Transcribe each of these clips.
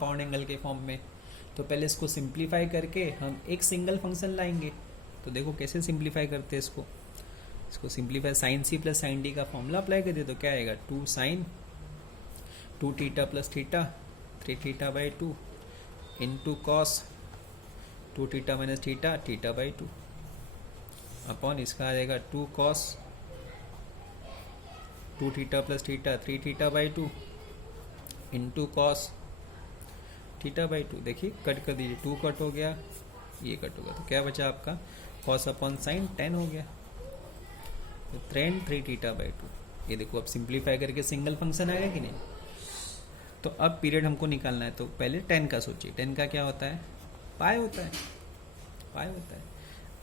Compound angle के form में। तो पहले इसको सिंप्लीफाई करके हम एक सिंगल फंक्शन लाएंगे। तो देखो कैसे सिंप्लीफाई करते हैं इसको simplify sine c plus sine d का फॉर्मूला अप्लाई कर दिया तो क्या आएगा, 2 sine 2 theta plus theta 3 theta by 2 into cos 2 theta minus theta theta by 2 upon इसका आ जाएगा 2 cos 2 theta plus theta 3 theta by 2 into cos theta by 2। देखिए कट कर दीजिए, 2 कट हो गया, ये कट हो गया, तो क्या बचा आपका कॉस अपॉन साइन 10 हो गया, तो ट्रेन 3 थीटा बाई 2। ये देखो अब सिंप्लीफाई करके सिंगल फंक्शन आएगा कि नहीं। तो अब पीरियड हमको निकालना है, तो पहले 10 का सोचिए, 10 का क्या होता है, पाई होता है, पाई होता है।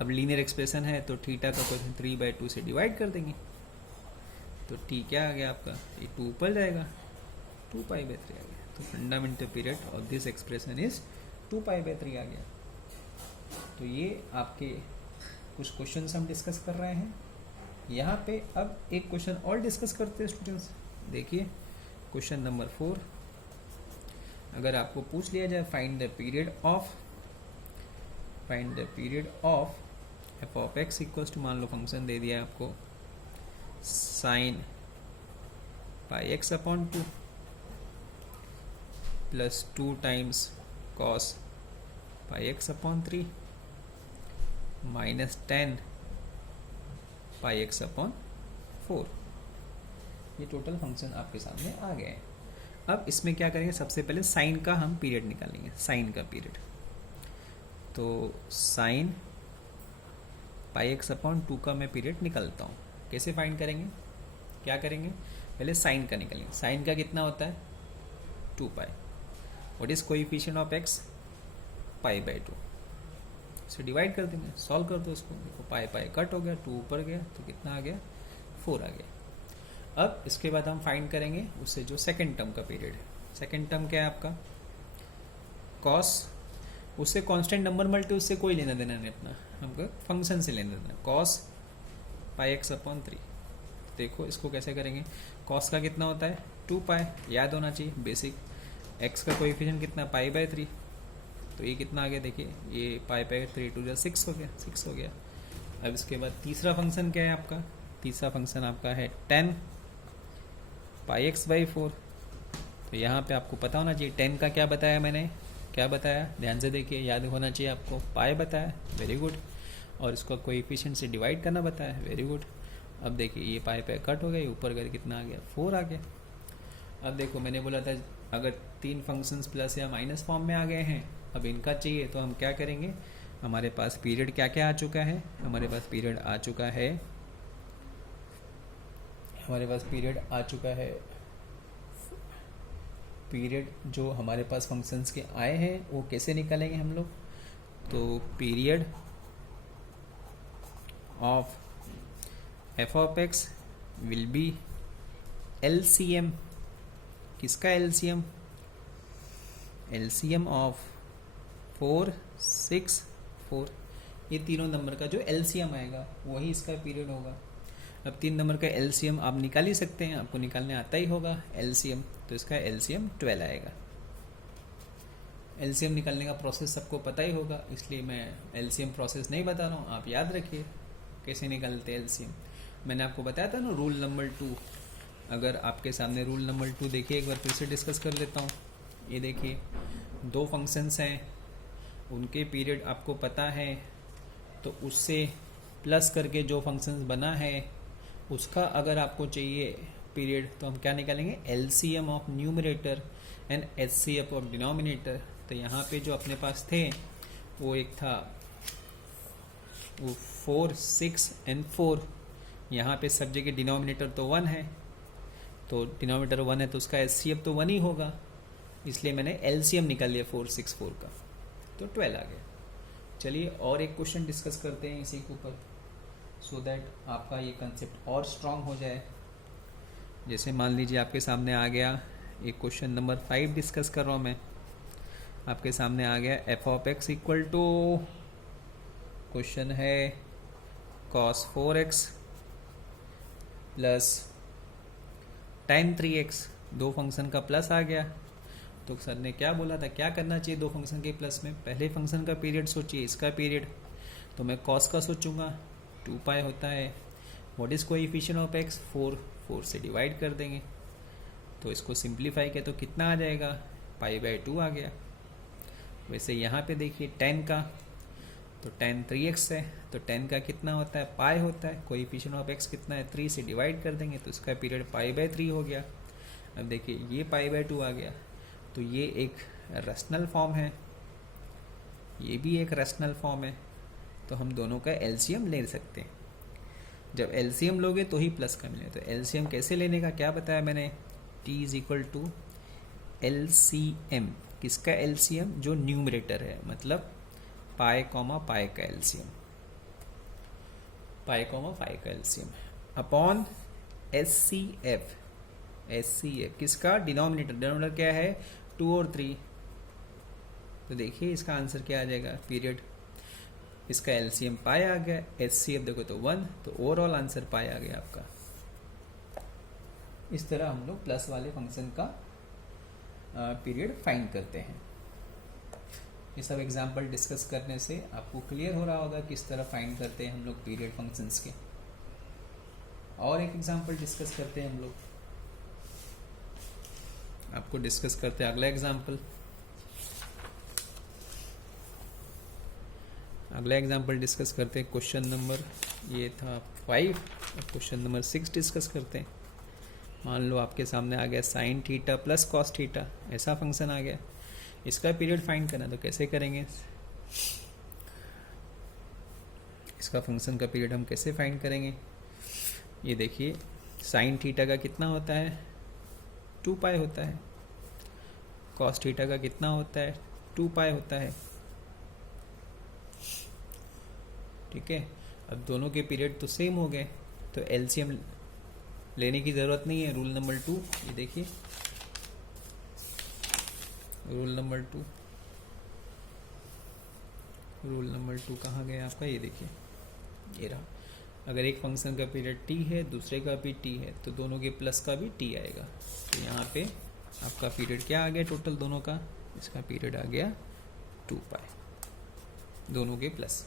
अब लीनियर एक्सप्रेशन है तो थीटा का क्वेश्चन 3/2 से डिवाइड कर देंगे, तो टी क्या आ गया आपका, ये 2 ऊपर जाएगा, 2π/3 आ गया। तो fundamental period of this expression is 2π/3 आ गया। तो ये आपके कुछ क्वेश्चंस हम डिस्कस कर रहे हैं यहाँ पे। अब एक क्वेश्चन और डिस्कस करते हैं स्टूडेंट्स। देखिए क्वेश्चन नंबर 4, अगर आपको पूछ लिया जाए find the period of f of x equals to, मान लो फंक्शन दे दिया है आपको sine pi x upon 2 plus 2 times cos pi x upon 3 minus 10 pi x upon 4। ये टोटल फंक्शन आपके सामने आ गए हैं। अब इसमें क्या करेंगे, सबसे पहले साइन का हम पीरियड निकालेंगे, साइन का पीरियड। तो साइन पाई एक्स अपॉन 2 का मैं पीरियड निकालता हूँ। कैसे फाइंड करेंगे, क्या करेंगे, पहले साइन का निकालेंगे। साइन का कितना होता है 2π। What is coefficient of X, π/2 से डिवाइड कर देंगे, सॉल्व कर दो इसको। देखो पाई पाई कट हो गया, 2 ऊपर गया तो कितना आ गया 4 आ गया। अब इसके बाद हम फाइंड करेंगे उससे जो सेकंड टर्म का पीरियड है। सेकंड टर्म क्या है आपका कॉस, उससे कांस्टेंट नंबर मल्टी, उससे कोई लेना देना नहीं अपना, हमको फंक्शन से लेना देना, कॉस पाई एक्स अपॉन 3। देखो इसको कैसे करेंगे, कॉस का कितना होता है 2π, याद होना चाहिए बेसिक। एक्स का कोएफिशिएंट कितना π/3, तो ये कितना आ गया, देखिए ये π/3 2 6 हो गया, 6 हो गया। अब इसके बाद तीसरा फंक्शन क्या है आपका, तीसरा फंक्शन आपका है 10 πx/4। तो यहाँ पे आपको पता होना चाहिए 10 का क्या बताया मैंने, क्या बताया, ध्यान से देखिए, याद होना चाहिए आपको, पाई बताया, वेरी गुड, और इसको कोएफिशिएंट से डिवाइड करना बताया, वेरी गुड। अब देखिए ये पाई पे कट हो गया, ऊपर गए कितना आ गया 4 आ गया। अब देखो मैंने बोला था अगर 3 फंक्शंस प्लस या माइनस फॉर्म में आ गए हैं, अब इनका चाहिए तो हम क्या करेंगे, हमारे पास पीरियड क्या क्या आ चुका है, हमारे पास पीरियड आ चुका है, हमारे पास पीरियड आ चुका है, पीरियड जो हमारे पास फंक्शंस के आए हैं वो कैसे निकालेंगे हम लोग। तो period of f of x will be LCM, किसका एलसीएम, एलसीएम ऑफ 4 6 4, ये तीनों नंबर का जो एलसीएम आएगा वही इसका पीरियड होगा। अब 3 नंबर का एलसीएम आप निकाल ही सकते हैं, आपको निकालने आता ही होगा एलसीएम, तो इसका एलसीएम 12 आएगा। एलसीएम निकालने का प्रोसेस सबको पता ही होगा, इसलिए मैं एलसीएम प्रोसेस नहीं बता रहा हूँ, आप याद रखिए कैसे निकालते हैं एलसीएम। मैंने आपको बताया था ना रूल नंबर 2, अगर आपके सामने रूल नंबर 2 देखिए, एक बार फिर से डिस्कस कर लेता हूँ। ये देखिए 2 फंक्शंस हैं, उनके पीरियड आपको पता है, तो उससे प्लस करके जो फंक्शंस बना है उसका अगर आपको चाहिए पीरियड, तो हम क्या निकालेंगे, LCM of numerator and HCF of denominator. तो यहाँ पे जो अपने पास थे वो एक था वो 4 6 एंड 4, यहाँ पे सब जगह डिनोमिनेटर तो 1 है, तो डिनोमिनेटर 1 है तो उसका एचसीएफ तो 1 ही होगा, इसलिए मैंने एलसीएम निकाल लिया 4 6 4 का, तो 12 आ गया। चलिए और एक क्वेश्चन डिस्कस करते हैं इसी के ऊपर, सो दैट आपका ये कंसेप्ट और स्ट्रांग हो जाए। जैसे मान लीजिए आपके सामने आ गया एक क्वेश्चन नंबर 5 डिस्कस कर रहा हूँ मैं, आपके सामने आ गया f of x equal to, question है cos 4x plus tan 3x, 2 function का प्लस आ गया, तो सर ने क्या बोला था, क्या करना चाहिए दो फंक्शन के प्लस में, पहले फंक्शन का पीरियड सोचिए, इसका पीरियड, तो मैं कॉस का सोचूंगा, 2 पाई होता है, what is coefficient of x, 4 से डिवाइड कर देंगे, तो इसको सिंप्लीफाई किया तो कितना आ जाएगा, π/2 आ गया। वैसे यहाँ पे देखिए 10 का, तो 10 3x है, तो 10 का कितना होता है, पाई होता है, कोएफिशिएंट ऑफ एक्स कितना है, 3 से डिवाइड कर देंगे तो इसका पीरियड π/3 हो गया। अब देखिए ये π/2 आ गया, तो ये एक रैशनल फॉर्म है, ये भी एक रैशनल फॉर्म है, तो हम दोनों का एलसीएम ले सकते हैं। जब एलसीएम लोगे तो ही प्लस का मिले, तो एलसीएम कैसे लेने का क्या बताया मैंने, t = LCM, किसका एलसीएम, जो न्यूमरेटर है, मतलब पाई का एलसीएम, पाई का एलसीएम अपॉन SCF, किसका, डिनोमिनेटर क्या है, 2 और 3, तो देखिए इसका आंसर क्या आ जाएगा, पीरियड, इसका एलसीएम पाई आ गया, SCF देखो तो 1, तो ओवरऑल आंसर पाई आ गया आपका। इस तरह हम लोग प्लस वाले फंक्शन का पीरियड फाइंड करते हैं। ये सब एग्जाम्पल डिस्कस करने से आपको क्लियर हो रहा होगा किस तरह फाइंड करते हैं हम लोग पीरियड फंक्शंस के। और एक एग्जाम्पल डिस्कस करते हैं हम लोग, आपको डिस्कस करते हैं अगला एग्जाम्पल। अगला एग्जाम्पल डिस्कस करते हैं, क्वेश्चन नंबर ये था 5, क्वेश्चन नंबर 6 डिस्कस करते हैं। मान लो आपके सामने आ गया sin theta plus cos theta, ऐसा फंक्शन आ गया, इसका पीरियड फाइंड करना, तो कैसे करेंगे, इसका फंक्शन का पीरियड हम कैसे फाइंड करेंगे। ये देखिए sin थीटा का कितना होता है, 2 पाई होता है, कॉस थीटा का कितना होता है, 2 पाई होता है, ठीक है। अब दोनों के पीरियड तो सेम हो गए, तो एलसीएम लेने की ज़रूरत नहीं है। रूल नंबर 2, ये देखिए रूल नंबर 2 कहाँ गया आपका, ये देखिए ये रहा। अगर एक फंक्शन का पीरियड t है, दूसरे का भी t है, तो दोनों के प्लस का भी t आएगा। तो यहाँ पे आपका पीरियड क्या आ गया टोटल दोनों का, इसका पीरियड आ गया 2 पाई, दोनों के प्लस।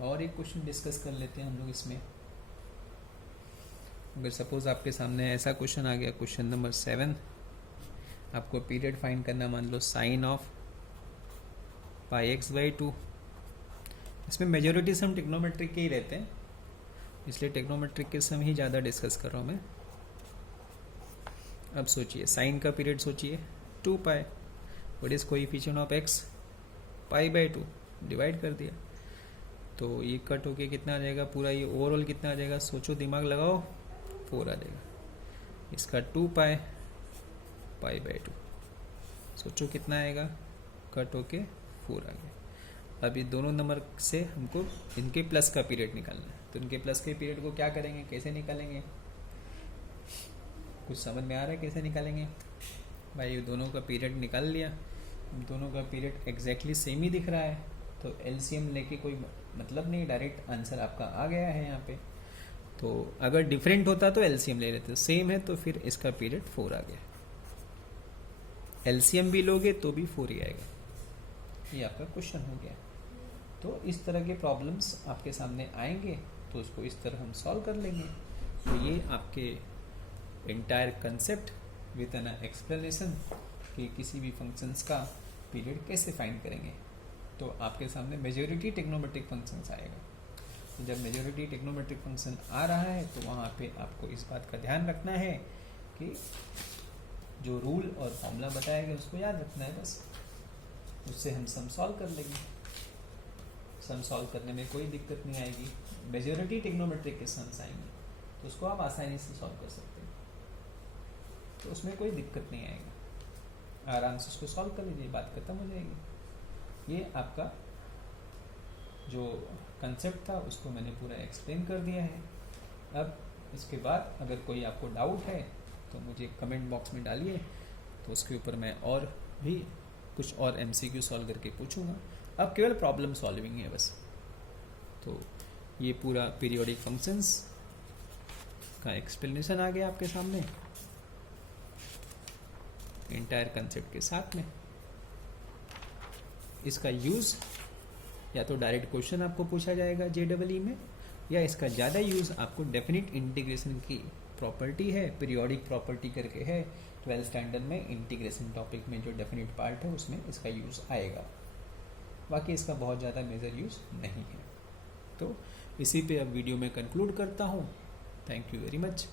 और एक क्वेश्चन डिस्कस कर लेते हैं हम लोग इसमें। अगर सपोज आपके सामने ऐसा क्वेश्चन आ गया, क्वेश्चन नंबर 7, आपको पीरियड फाइंड करना, मान लो साइन ऑफ πx/2। इसमें मेजोरिटी सम टिग्नोमेट्रिक के ही रहते हैं, इसलिए टिग्नोमेट्रिक के सम ही ज़्यादा डिस्कस कर रहा हूँ मैं। अब सोचिए साइन का पीरियड सोचिए 2 pi, what is coefficient of x, π/2, divide कर दिया, तो ये कट होके कितना आ जाएगा, पूरा ये ओवरऑल कितना आ जाएगा, सोचो दिमाग लगाओ, 4 आ जाएगा। इसका 2 पाई, π/2, सोचो कितना आएगा, कट होके 4 आ गया। अब ये दोनों नंबर से हमको इनके प्लस का पीरियड निकालना है, तो इनके प्लस के पीरियड को क्या करेंगे, कैसे निकालेंगे, कुछ समझ में आ रहा है कैसे निकालेंगे। भाई ये दोनों का पीरियड निकाल लिया, दोनों का पीरियड एग्जैक्टली सेम ही दिख रहा है, तो एलसीएम लेके कोई मतलब नहीं, डायरेक्ट आंसर आपका आ गया है यहाँ पे। तो अगर डिफरेंट होता तो एलसीएम ले लेते, सेम है तो फिर इसका पीरियड 4 आ गया। एलसीएम भी लोगे तो भी 4 ही आएगा। ये आपका क्वेश्चन हो गया। तो इस तरह के प्रॉब्लम्स आपके सामने आएंगे, तो उसको इस तरह हम सॉल्व कर लेंगे। तो ये आपके entire concept with an explanation कि किसी भी फंक्शंस का पीरियड कैसे फाइंड करेंगे। तो आपके सामने मेजॉरिटी टिग्नोमेट्रिक फंक्शंस आएगा। तो जब मेजॉरिटी टिग्नोमेट्रिक फंक्शन आ रहा है तो वहाँ पे आपको इस बात का ध्यान रखना है कि जो रूल और फॉर्मूला बताया गया उसको याद रखना है, बस उससे हम सम सॉल्व कर लेंगे। सम सॉल्व करने में कोई दिक्कत नहीं आएगी। मेजॉरिटी टिग्नोमेट्रिक के सम्स आएंगे तो उसको आप आसानी से सॉल्व कर सकते हैं, तो उसमें कोई दिक्कत नहीं आएगा, आराम से उसको सॉल्व कर लीजिए, बात खत्म हो जाएगी। ये आपका जो कंसेप्ट था उसको मैंने पूरा एक्सप्लेन कर दिया है। अब इसके बाद अगर कोई आपको डाउट है तो मुझे कमेंट बॉक्स में डालिए, तो उसके ऊपर मैं और भी कुछ और MCQ सॉल्व करके पूछूंगा। अब केवल प्रॉब्लम सॉल्विंग है बस। तो ये पूरा पीरियोडिक फंक्शंस इसका एक्सप्लेनेशन आ गया आपके सामने इंटायर कंसेप्ट के साथ में। इसका यूज या तो डायरेक्ट क्वेश्चन आपको पूछा जाएगा JEE में, या इसका ज़्यादा यूज आपको डेफिनेट इंटीग्रेशन की प्रॉपर्टी है, पीरियोडिक प्रॉपर्टी करके है 12th स्टैंडर्ड में, इंटीग्रेशन टॉपिक में जो डेफिनेट पार्ट है उसमें इसका यूज आएगा। बाकी इसका बहुत ज़्यादा मेजर यूज नहीं है। तो इसी पे अब वीडियो में कंक्लूड करता हूँ। Thank you very much.